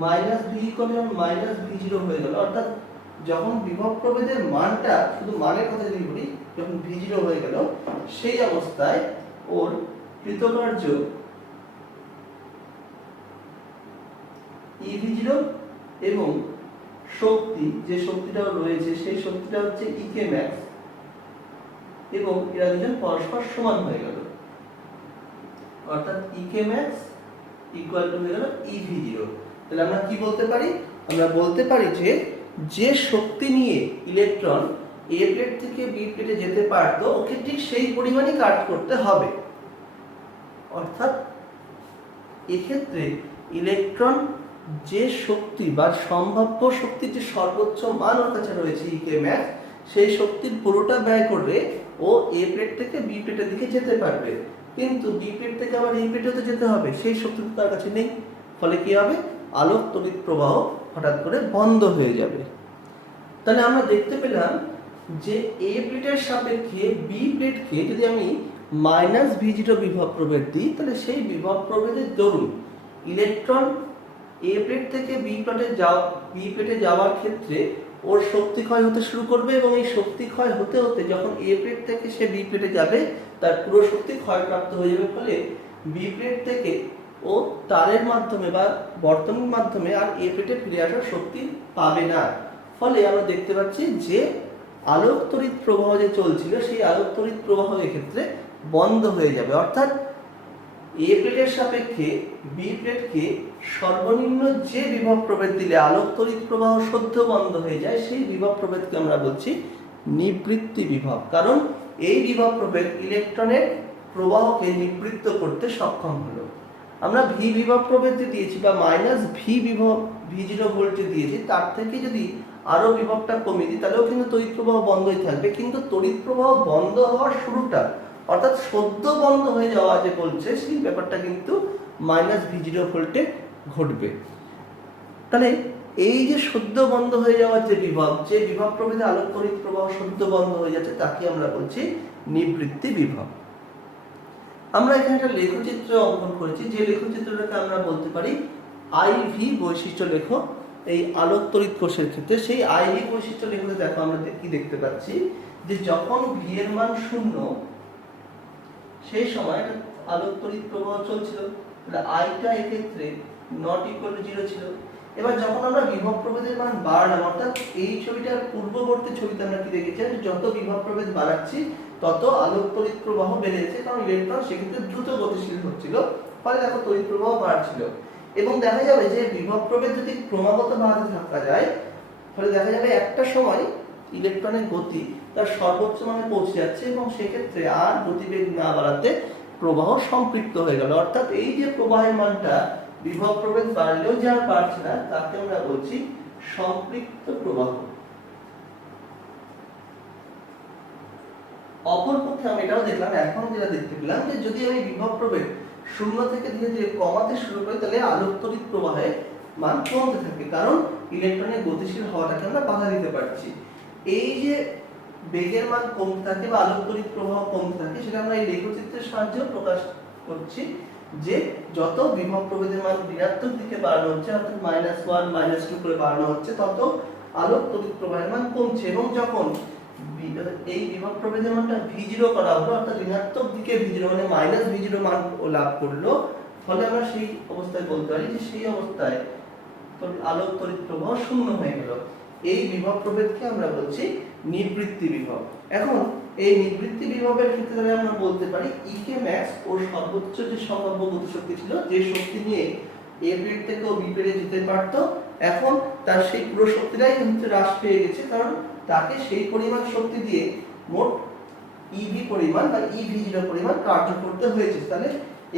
-v=-v0 হয়ে গেল, অর্থাৎ যখন বিভব প্রভেদের মানটা, শুধু মানের কথা যদি বলি, যখন v0 হয়ে গেল, সেই অবস্থায় ওর কৃতকার্য ev0 এবং শক্তি, যে শক্তিটা রয়েছে সেই শক্তিটা হচ্ছে ইকে ম্যাক্স, এবং এরা দুজন পরস্পর সমান হয়ে গেল, অর্থাৎ ইকে ম্যাক্স ইকুয়াল টু হয়ে গেল ev0। তাহলে আমরা কি বলতে পারি? আমরা বলতে পারি যে যে শক্তি নিয়ে ইলেকট্রন এ প্লেট থেকে বি প্লেটে যেতে পারত, ওকে ঠিক সেই পরিমাণই কাজ করতে হবে। অর্থাৎ এক্ষেত্রে ইলেকট্রন যে শক্তি বা সম্ভাব্য শক্তির যে সর্বোচ্চ মান ওর কাছে রয়েছে ইকে ম্যাক্স, সেই শক্তির পুরোটা ব্যয় করলে ও এ প্লেট থেকে বি প্লেটের দিকে যেতে পারবে, কিন্তু বি প্লেট থেকে আবার এই প্লেটেও যেতে হবে, সেই শক্তি তার কাছে নেই। ফলে কি হবে? আলোক তড়িৎ প্রবাহ হঠাৎ করে বন্ধ হয়ে যাবে। তাহলে আমরা দেখতে পেলাম যে এ প্লেটের সাপেক্ষে বি প্লেটকে যদি আমি -v0 বিভব প্রভেদ দিই, তাহলে সেই বিভব প্রভেদের দরুন ইলেকট্রন এ প্লেট থেকে বি প্লেটে যাওয়ার ক্ষেত্রে ওর শক্তি ক্ষয় হতে শুরু করবে এবং এই শক্তি ক্ষয় হতে হতে যখন এ প্লেট থেকে সে বি প্লেটে যাবে, তার পুরো শক্তি ক্ষয়প্রাপ্ত হয়ে যাবে। ফলে বি প্লেট থেকে ও তারের মাধ্যমে বা বর্তনীর মাধ্যমে আর এ প্লেটে ফিরে আসার শক্তি পাবে না। ফলে আমরা দেখতে পাচ্ছি যে আলোক তড়িৎ প্রবাহ যে চলছিল, সেই আলোক তড়িৎ প্রবাহ এক্ষেত্রে বন্ধ হয়ে যাবে, অর্থাৎ এ প্লেটের সাপেক্ষে বি প্লেটকে সর্বনিম্ন যে বিভব প্রভেদ দিলে আলোক তড়িৎ প্রবাহ সদ্য বন্ধ হয়ে যায়, সেই বিভব প্রভেদকে আমরা বলছি নিবৃত্তি বিভব। কারণ এই বিভব প্রভেদ ইলেকট্রনের প্রবাহকে নিবৃত্ত করতে সক্ষম হলো। আমরা ভি বিভব প্রভেদ যে দিয়েছি বা -v বিভব v0 ভোল্ট যে দিয়েছি, তার থেকে যদি আরো বিভবটা কমিয়ে দিই তাহলেও কিন্তু তড়িৎ প্রবাহ বন্ধই থাকবে, কিন্তু তড়িৎ প্রবাহ বন্ধ হওয়ার শুরুটা অর্থাৎ সদ্য বন্ধ হয়ে যাওয়া যে বলছে সেই ব্যাপারটা কিন্তু -V0 ভোল্টে ঘটবে। তাহলে এই যে সদ্য বন্ধ হয়ে যাওয়ার যে বিভব প্রভেদে আলোক তড়িৎ প্রবাহ সদ্য বন্ধ হয়ে যাচ্ছে তাকে আমরা বলছি নিবৃত্তি বিভব। আমরা এখানে একটা লেখচিত্র অঙ্কন করেছি, যে লেখচিত্রটাকে আমরা বলতে পারি IV বৈশিষ্ট্য লেখ। এই আলোক তড়িৎ কোষের ক্ষেত্রে সেই IV বৈশিষ্ট্য লেখতে দেখো আমরা কি দেখতে পাচ্ছি, যে যখন V এর মান 0 সেই সময় আলোক তড়িৎ প্রবাহ চলছিল, তাহলে I টা এক্ষেত্রে ≠0 ছিল। এবার যখন আমরা বিভব প্রভেদের মান বাড়ালাম, অর্থাৎ এই ছবিটার পূর্ববর্তী ছবিতে আমরা কি দেখেছি, যত বিভব প্রভেদ বাড়াচ্ছি তত আলোক তড়িৎ প্রবাহ বেড়ে যাচ্ছে, কারণ ইলেকট্রন সেক্ষেত্রে দ্রুত গতিশীল হচ্ছিল, ফলে দেখো তড়িৎ প্রবাহ বাড়ছিল। এবং দেখা যাবে যে বিভব প্রভেদ যদি ক্রমাগত বাড়াতে থাকা যায়, ফলে দেখা যাবে একটা সময় ইলেকট্রনের গতি তার সর্বোচ্চ মানে পৌঁছে যাচ্ছে, এবং সেক্ষেত্রে আর গতিবেগ না বাড়াতে প্রবাহ সম্পৃক্ত হয়ে গেল। অর্থাৎ এই যে প্রবাহের মানটা বিভব প্রভেদ বাড়লেও যে আর বাড়ছে না, তাকে আমরা বলছি সম্পৃক্ত প্রবাহ। অপরপক্ষে আমি এটাও দেখলাম, এখন যেটা দেখতে পেলাম, যে যদি আমি বিভব প্রভেদ 0 থেকে ধীরে ধীরে কমাতে শুরু করি, তাহলে আলোক তড়িৎ প্রবাহের মান কমতে থাকে, কারণ ইলেকট্রনের গতিশীল হওয়াটাকে আমরা বাধা দিতে পারছি। এই যে বেগের মান কমতে থাকে বা আলোক তড়িৎ প্রবাহ কমতে থাকে, সেটা আমরা এই লেখচিত্রের সাহায্যে প্রকাশ করছি, যে যত বিভব প্রভেদের মান ঋণাত্মক দিকে বাড়ানো হচ্ছে, অর্থাৎ -1 -2 করে বাড়ানো হচ্ছে, তত আলোক তড়িৎ প্রবাহের মান কমছে। এবং যখন এই বিভব প্রভেদের মানটা V0 করা হলো, অর্থাৎ ঋণাত্মক দিকে V0 মানে -V0 মান লাভ করলো, ফলে আমরা সেই অবস্থায় বলতে পারি যে সেই অবস্থায় আলোক তড়িৎ প্রবাহ 0 হয়ে গেল। এই বিভব প্রভেদকে আমরা বলছি নিবৃত্তি বিভব। এখন এই নিবৃত্তি বিভবের ক্ষেত্রে আমরা বলতে পারি EK max ওর সর্বোচ্চ যে সম্ভাব্য গতিশক্তি ছিল, যে শক্তি নিয়ে A পেড থেকে B পেডে যেতে পারতো, এখন তার সেই পুরো শক্তিটাই কিন্তু হ্রাস পেয়ে গেছে, কারণ তাকে সেই পরিমাণ শক্তি দিয়ে মোট EV পরিমাণ বা EV0 পরিমাণ কার্য করতে হয়েছে। তাহলে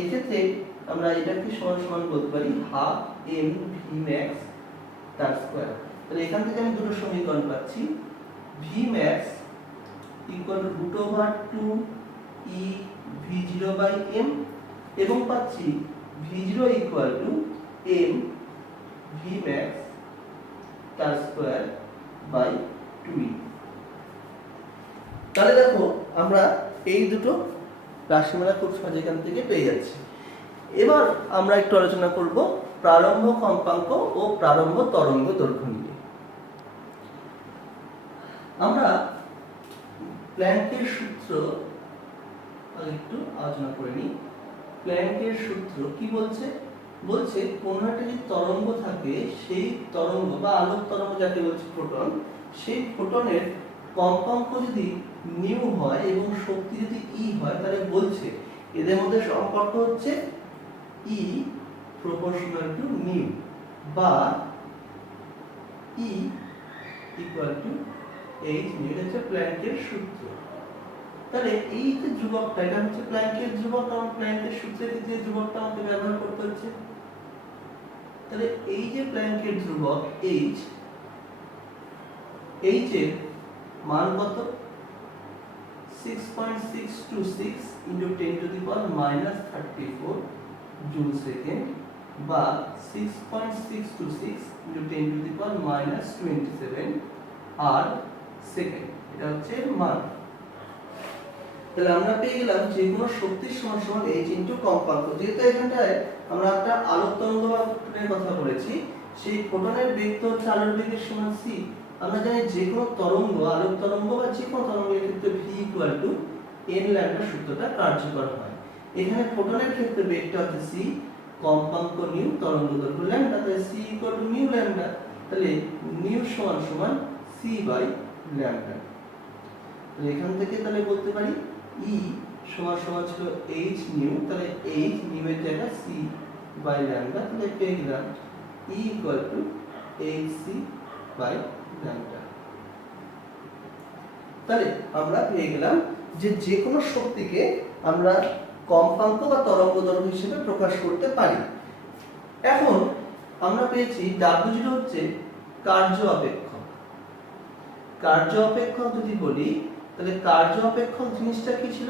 এক্ষেত্রে আমরা এটাকে সমান সমান বলতে পারি 12 mV max তার স্কয়ার। তাহলে এখান থেকে আমি দুটো সমীকরণ পাচ্ছি, Vmax √2 EV0/m এবং পাচ্ছি V0 m Vmax তার স্কয়ার বাই 2e। তাহলে দেখো আমরা এই দুটো রাশিমালা খুব সহজে এখান থেকে পেয়ে যাচ্ছি। এবার আমরা একটু আলোচনা করব প্রারম্ভ কম্পাঙ্ক ও প্রারম্ভ তরঙ্গ দৈর্ঘ্য নিয়ে। আমরা প্ল্যাঙ্কের সূত্র একটু আলোচনা করে নিই। প্ল্যাঙ্কের সূত্র কি বলছে? বলছে কোন একটা যদি তরঙ্গ থাকে, সেই তরঙ্গ বা আলোক তরঙ্গ যাকে বলছে ফোটন, সেই ফোটনের কম্পাঙ্ক যদি নিউ হয় এবং শক্তি যদি ই হয়, তাহলে বলছে এদের মধ্যে সম্পর্ক হচ্ছে ই প্রপোর্শনাল টু নিউ বা E equal to H new. এটা হচ্ছে প্ল্যাঙ্কের সূত্র। তাহলে এই যে ধ্রুবকটা, এটা হচ্ছে প্ল্যাঙ্কের ধ্রুবক, কারণ প্ল্যাঙ্কের সূত্রের যে ধ্রুবকটা আমাকে ব্যবহার করতে হচ্ছে। তাহলে এই যে প্ল্যাঙ্কের ধ্রুবক এইচ, এইচ এর মান কত? 6.626 × 10⁻³ জুল সেকেন্ড বা 6.626 × 10⁻27 আর সেকেন্ড, এটা হচ্ছে মান। তাহলে আমরা পেয়ে গেলাম যে কোনো শক্তির সমান সমান h * কম্পাঙ্ক। যেহেতু এখানটায় আমরা একটা আলোক তরঙ্গ বা ফোটনের কথা বলেছি, সেই ফোটনের বেগ তো হচ্ছে আলোর বেগের সমান c। আমরা জানি যে কোনো তরঙ্গ, আলোক তরঙ্গ বা যে কোনো তরঙ্গের ক্ষেত্রে v = n λ সূত্রটা কার্যকর হয়। এখানে ফোটনের ক্ষেত্রে বেগটা হচ্ছে c, কম্পাঙ্ক নিউ, তরঙ্গ দৈর্ঘ্য λ, তাহলে c = μ λ। তাহলে নিউ সমান c/λ। তাহলে এখান থেকে তাহলে বলতে পারি E সমান ছিল h নিউ, তাহলে h নিউ এর জায়গায় c/λ, তাহলে পেয়ে গেলাম E = hc/λ। তাহলে আমরা পেয়ে গেলাম যে কোনো শক্তিকে আমরা কম্পাঙ্ক বা তরঙ্গ দৈর্ঘ্য হিসেবে প্রকাশ করতে পারি। এখন আমরা পেয়েছি W0 হচ্ছে কার্য অপেক্ষক। কার্য অপেক্ষক যদি বলি, তাহলে কার্য অপেক্ষক জিনিসটা কি ছিল?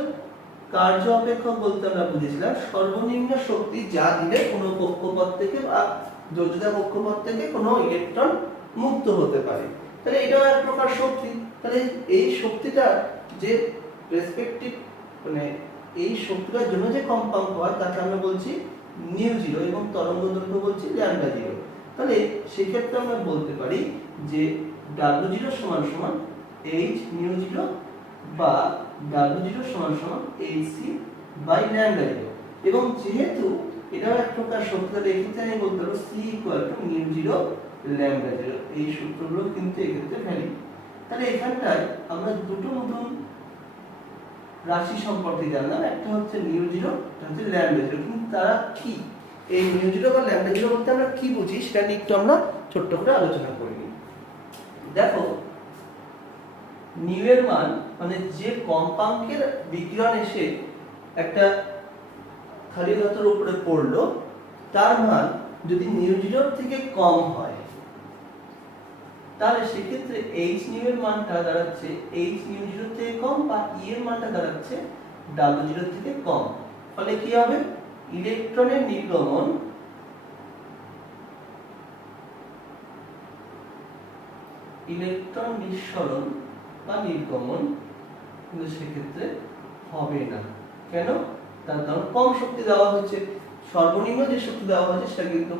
কার্য অপেক্ষক বলতে আমরা বুঝেছিলাম সর্বনিম্ন শক্তি যা দিলে কোনো কক্ষপথ থেকে বা যোজিত কক্ষপথ থেকে কোনো ইলেকট্রন মুক্ত হতে পারে। তাহলে এটাও এক প্রকার শক্তি। তাহলে এই শক্তিটা যে রেসপেক্টিভ মানে এই শক্তিটার জন্য যে কম্পাঙ্ক হয় তাকে আমরা বলছি নিউ জিরো এবং তরঙ্গ দৈর্ঘ্য বলছি ল্যামডা জিরো। তাহলে সেক্ষেত্রে আমরা বলতে পারি যে ডাব্লিউ জিরো সমান সমান এইচ নিউ জিরো বা ডাব্লিউ জিরো সমান সমান H C by lambda zero. এবং যেহেতু এটাও এক প্রকার শক্তি, তাহলে এক্ষেত্রে আমি বলতে পারবো C equal to nu zero lambda zero. এই সূত্রগুলো কিন্তু এক্ষেত্রে ভ্যালিড। তাহলে এখানটায় আমরা দুটো নতুন রাশি সম্পর্কে জানলাম, একটা হচ্ছে নিউ জিরো, একটা হচ্ছে ল্যামডা জিরো। কিন্তু তারা কি, এই নিউ জিরো বা ল্যামডা জিরো বলতে আমরা কি বুঝি সেটা নিয়ে একটু আমরা ছোট্ট করে আলোচনা করি। দেখো নিউ এর মান মানে যে কম্পাঙ্কের বিকিরণ এসে একটা খালি ধাতুর উপরে পড়লো তার মান যদি নিউ জিরোর থেকে কম হয় তাহলে সেক্ষেত্রে এইচ নিউ এর মানটা দাঁড়াচ্ছে এইচ নিউ জিরো থেকে কম বা ই এর মানটা দাঁড়াচ্ছে ডাব্লিউ জিরো থেকে কম। ফলে কি হবে, ইলেকট্রনের নির্গমন ইলেকট্রন নিঃসরণ বা নির্গমন কিন্তু সেক্ষেত্রে হবে না। কেন? তার কারণ কম শক্তি দেওয়া হয়েছে, সর্বনিম্ন যে শক্তি দেওয়া হয়েছে সেটা কিন্তু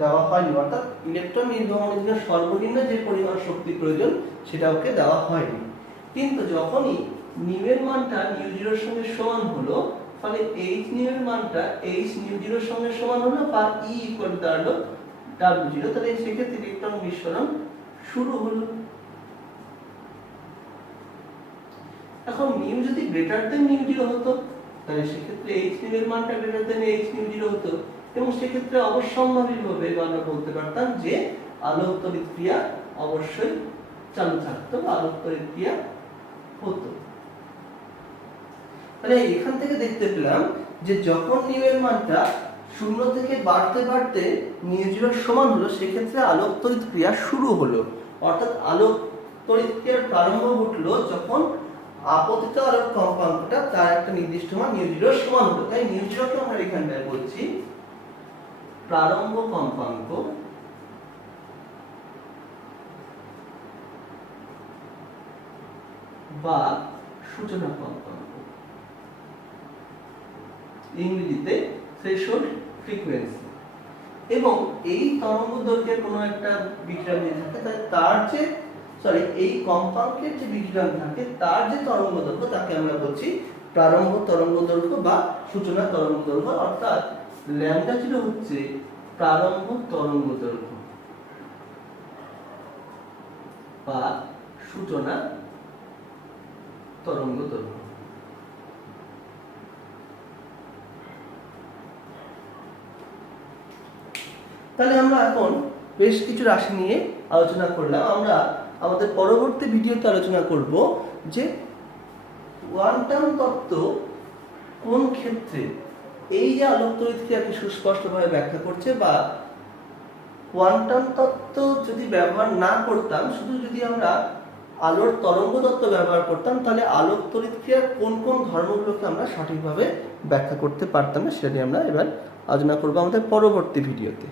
দেওয়া হয়নি। অর্থাৎ ইলেকট্রন নির্গমনের জন্য সর্বনিম্ন যে পরিমাণ শক্তি প্রয়োজন সেটা ওকে দেওয়া হয়নি। কিন্তু যখনই নিউ এর মানটা নিউ জিরোর সঙ্গে সমান হলো, ফলে এইচ নিউ এর মানটা এইচ নিউ জিরোর সঙ্গে সমান হলো বা ই ইকুয়াল টু দাঁড়ালো ডাব্লিউ জিরো। তাহলে সেক্ষেত্রে ইলেকট্রন নিঃসরণ শুরু হলো। এখন নিউ যদি গ্রেটার দেন নিউ জিরো হতো তাহলে সেক্ষেত্রে এইচ নিউ এর মানটা greater than H nu zero হতো এবং সেক্ষেত্রে অবশ্যম্ভাবীভাবে আমরা বলতে পারতাম যে আলোক তড়িৎ ক্রিয়া অবশ্যই চালু থাকতো বা আলোক তড়িৎ ক্রিয়া হতো। তাহলে এখান থেকে দেখতে পেলাম যে যখন নিউ এর মানটা শূন্য থেকে বাড়তে বাড়তে নিউ জিরোর সমান হলো সেক্ষেত্রে আলোক তড়িৎ ক্রিয়া শুরু হলো। অর্থাৎ আলোক তড়িৎ ক্রিয়ার প্রারম্ভ ঘটলো যখন আপতিত আলোক কম্পাঙ্কটা তার একটা নির্দিষ্ট মান নিউ জিরোর সমান হলো। তাই নিউ জিরোকে আমরা এখানটায় বলছি প্রারম্ভ কম্পাঙ্ক বা সূচনা কম্পাঙ্ক, ইংরেজিতে থ্রেশহোল্ড ফ্রিকোয়েন্সি। এবং এই তরঙ্গ দৈর্ঘ্যের কোনো একটা বিকিরণ যদি থাকে তাহলে তার যে এই কম্পাঙ্কের যে বিকিরণ থাকে তার যে তরঙ্গ দৈর্ঘ্য তাকে আমরা বলছি প্রারম্ভ তরঙ্গ দৈর্ঘ্য বা সূচনা তরঙ্গ দৈর্ঘ্য। অর্থাৎ ল্যামডা জিরো হচ্ছে প্রারম্ভ তরঙ্গ দৈর্ঘ্য বা সূচনা তরঙ্গ দৈর্ঘ্য। তাহলে আমরা এখন বেশ কিছু রাশি নিয়ে আলোচনা করলাম। আমরা আমাদের পরবর্তী ভিডিওতে আলোচনা করব যে কোয়ান্টাম তত্ত্ব কোন ক্ষেত্রে এই যে আলোক তড়িৎ ক্রিয়াকে সুস্পষ্টভাবে ব্যাখ্যা করছে, বা কোয়ান্টাম তত্ত্ব যদি ব্যবহার না করতাম, শুধু যদি আমরা আলোর তরঙ্গ তত্ত্ব ব্যবহার করতাম, তাহলে আলোক তড়িৎ ক্রিয়ার কোন কোন ধর্মগুলোকে আমরা সঠিকভাবে ব্যাখ্যা করতে পারতাম না, সেটা নিয়ে আমরা এবার আলোচনা করব আমাদের পরবর্তী ভিডিওতে।